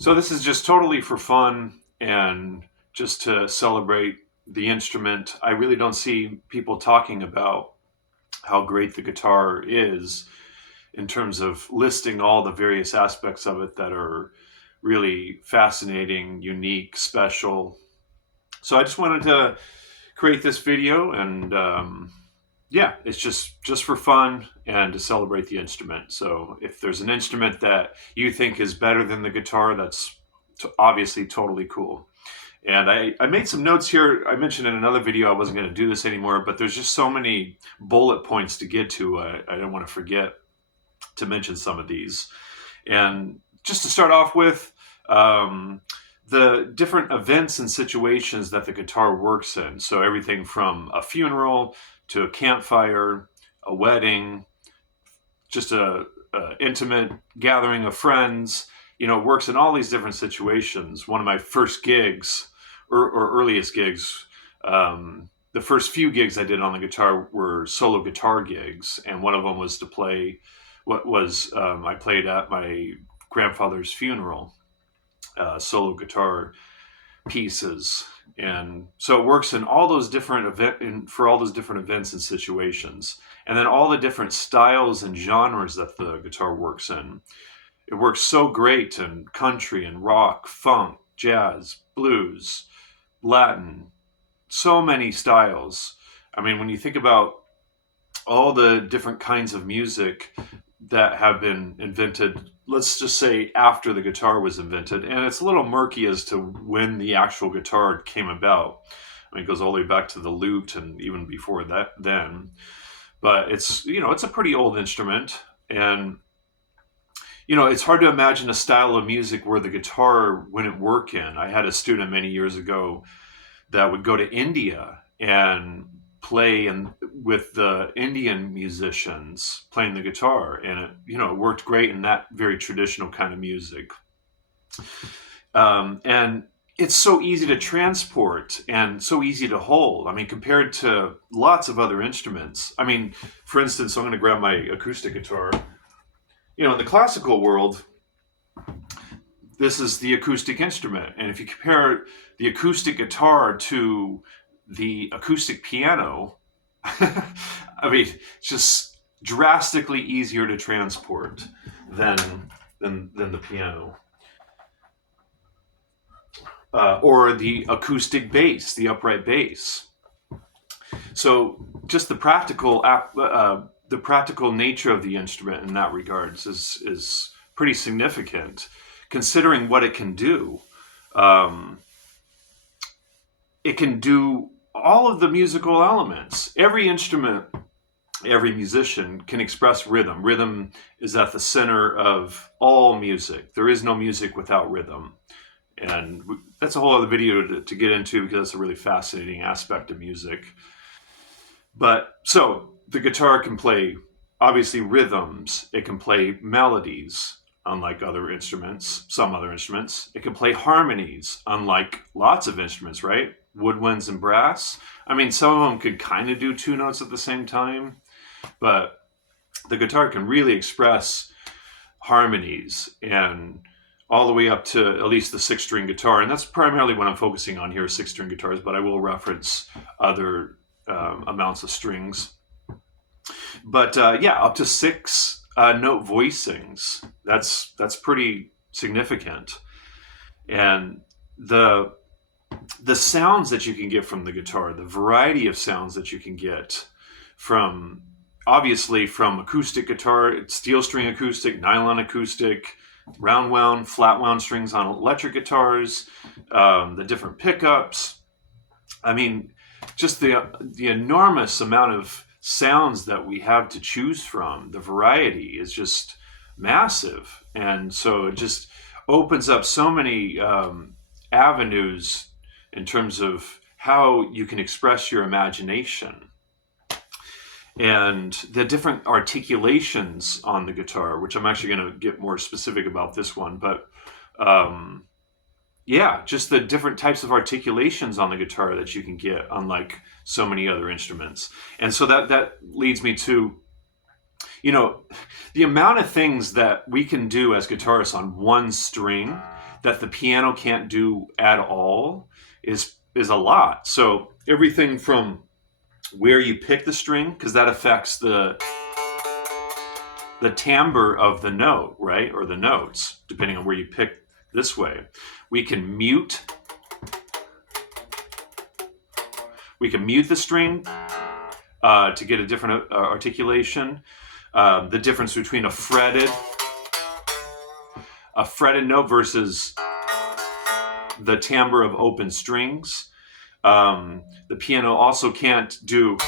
So this is just totally for fun and just to celebrate the instrument. I really don't see people talking about how great the guitar is in terms of listing all the various aspects of it that are really fascinating, unique, special. So I just wanted to create this video and yeah, it's just for fun and to celebrate the instrument. So if there's an instrument that you think is better than the guitar, that's obviously totally cool. And I made some notes here. I mentioned in another video I wasn't going to do this anymore, but there's just so many bullet points to get to. I don't want to forget to mention some of these. And just to start off with, um, the different events and situations that the guitar works in. So everything from a funeral to a campfire, a wedding, just a intimate gathering of friends. You know, it works in all these different situations. One of my first gigs or earliest gigs, the first few gigs I did on the guitar were solo guitar gigs, and one of them was to play what was I played at my grandfather's funeral, solo guitar pieces. And so it works in all those different for all those different events and situations, and then all the different styles and genres that the guitar works in. It works so great in country and rock, funk, jazz, blues, Latin, so many styles. I mean, when you think about all the different kinds of music that have been invented, let's just say after the guitar was invented, and it's a little murky as to when the actual guitar came about. I mean, it goes all the way back to the lute and even before that then. But it's a pretty old instrument, and it's hard to imagine a style of music where the guitar wouldn't work in. I had a student many years ago that would go to India and play and with the Indian musicians playing the guitar, and it worked great in that very traditional kind of music. And it's so easy to transport and so easy to hold. I mean, compared to lots of other instruments. I mean, for instance, I'm going to grab my acoustic guitar. In the classical world, this is the acoustic instrument. And if you compare the acoustic guitar to the acoustic piano, I mean, it's just drastically easier to transport than the piano. Or the acoustic bass, the upright bass. So just the practical nature of the instrument in that regards is pretty significant, considering what it can do. It can do all of the musical elements. Every instrument, every musician can express rhythm. Rhythm is at the center of all music. There is no music without rhythm. And that's a whole other video to get into, because it's a really fascinating aspect of music. But so the guitar can play, obviously, rhythms. It can play melodies, unlike some other instruments. It can play harmonies, unlike lots of instruments, right? Woodwinds and brass. I mean, some of them could kind of do two notes at the same time, but the guitar can really express harmonies, and all the way up to at least the six-string guitar. And that's primarily what I'm focusing on here, six-string guitars, but I will reference other amounts of strings. But up to six note voicings. That's pretty significant. And the sounds that you can get from the guitar, the variety of sounds that you can get from, obviously, from acoustic guitar, steel string acoustic, nylon acoustic, round wound, flat wound strings on electric guitars, the different pickups. I mean, just the enormous amount of sounds that we have to choose from. The variety is just massive, and so it just opens up so many avenues in terms of how you can express your imagination. And the different articulations on the guitar, which I'm actually going to get more specific about this one, but just the different types of articulations on the guitar that you can get, unlike so many other instruments. And so that leads me to you know, the amount of things that we can do as guitarists on one string that the piano can't do at all is a lot. So everything from where you pick the string, because that affects the timbre of the note, right? Or the notes, depending on where you pick this way. We can mute the string to get a different articulation. The difference between a fretted note versus the timbre of open strings. The piano also can't do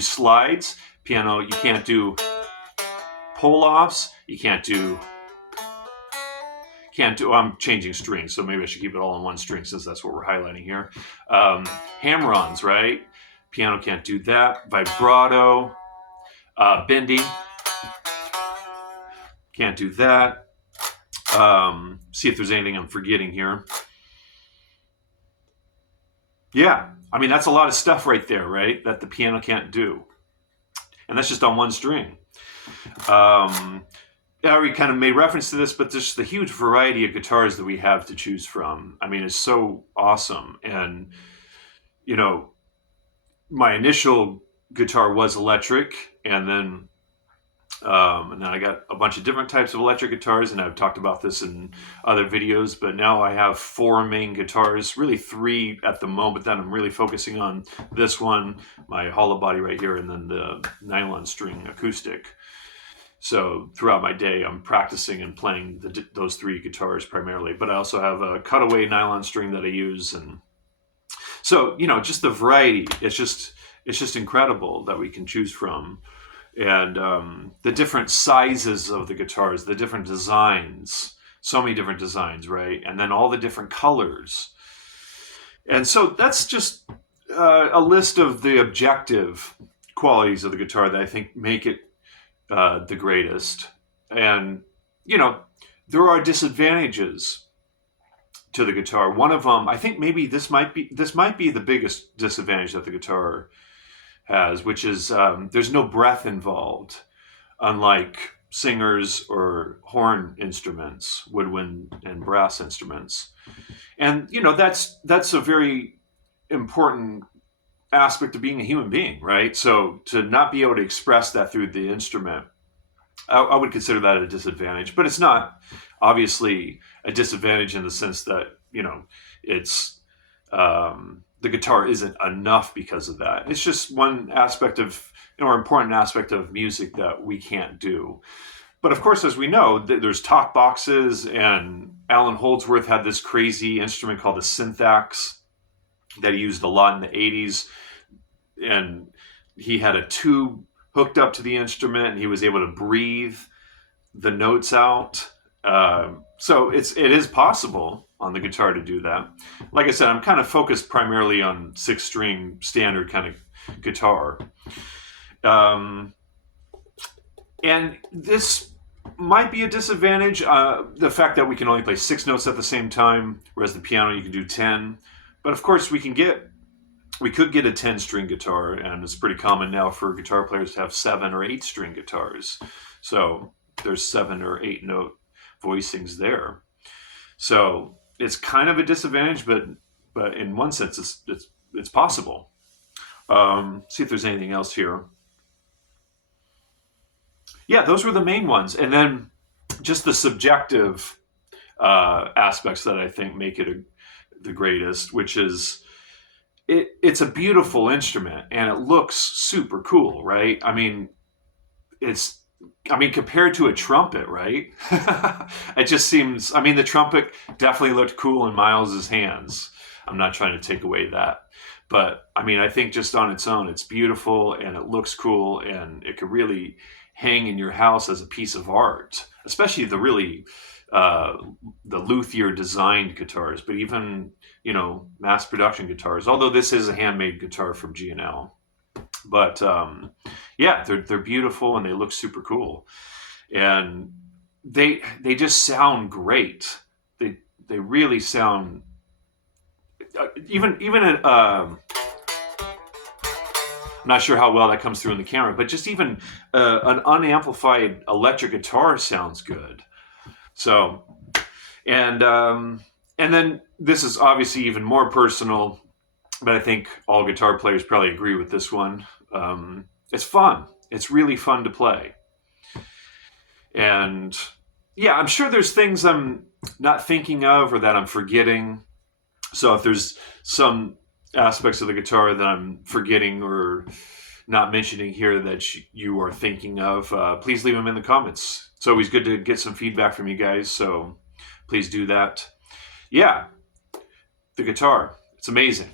slides. Piano, you can't do pull-offs. You can't do, I'm changing strings, so maybe I should keep it all on one string since that's what we're highlighting here. Hammer-ons, right? Piano can't do that. Vibrato, bending, can't do that. See if there's anything I'm forgetting here. Yeah, I mean, that's a lot of stuff right there, right? That the piano can't do. And that's just on one string. I already kind of made reference to this, but there's the huge variety of guitars that we have to choose from. I mean, it's so awesome. And, you know, my initial guitar was electric, and then I got a bunch of different types of electric guitars, and I've talked about this in other videos, but now I have 4 main guitars, really 3 at the moment that I'm really focusing on. This one, my hollow body right here, and then the nylon string acoustic. So throughout my day, I'm practicing and playing those 3 guitars primarily, but I also have a cutaway nylon string that I use. And so, you know, just the variety, it's just incredible that we can choose from. And the different sizes of the guitars, the different designs, so many different designs, right? And then all the different colors. And so that's just a list of the objective qualities of the guitar that I think make it the greatest. And, you know, there are disadvantages to the guitar. One of them, I think maybe this might be the biggest disadvantage that the guitar has, which is there's no breath involved, unlike singers or horn instruments, woodwind and brass instruments. And, you know, that's a very important aspect of being a human being, right? So to not be able to express that through the instrument, I would consider that a disadvantage. But it's not obviously a disadvantage in the sense that, you know, it's the guitar isn't enough because of that. It's just one aspect of, or important aspect of music that we can't do. But of course, as we know, there's talk boxes, and Alan Holdsworth had this crazy instrument called the Synthax that he used a lot in the 80s. And he had a tube hooked up to the instrument, and he was able to breathe the notes out. So it is possible on the guitar to do that. Like I said, I'm kind of focused primarily on 6-string standard kind of guitar. And this might be a disadvantage, the fact that we can only play 6 notes at the same time, whereas the piano you can do 10. But of course we could get a 10-string guitar, and it's pretty common now for guitar players to have 7 or 8-string guitars. So there's 7 or 8 note voicings there. So it's kind of a disadvantage, but in one sense it's possible. See if there's anything else here. Yeah, those were the main ones. And then just the subjective aspects that I think make it the greatest, which is it's a beautiful instrument and it looks super cool, right? I mean, compared to a trumpet, right? It just seems, the trumpet definitely looked cool in Miles's hands. I'm not trying to take away that. But I think just on its own, it's beautiful and it looks cool, and it could really hang in your house as a piece of art, especially the really, the luthier designed guitars, but even, mass production guitars, although this is a handmade guitar from G&L. But yeah, they're beautiful and they look super cool, and they just sound great. They really sound even I'm not sure how well that comes through in the camera, but just even an unamplified electric guitar sounds good. So, and and then this is obviously even more personal, but I think all guitar players probably agree with this one. It's fun. It's really fun to play. And yeah, I'm sure there's things I'm not thinking of or that I'm forgetting. So if there's some aspects of the guitar that I'm forgetting or not mentioning here that you are thinking of, please leave them in the comments. It's always good to get some feedback from you guys, so please do that. Yeah, the guitar, it's amazing.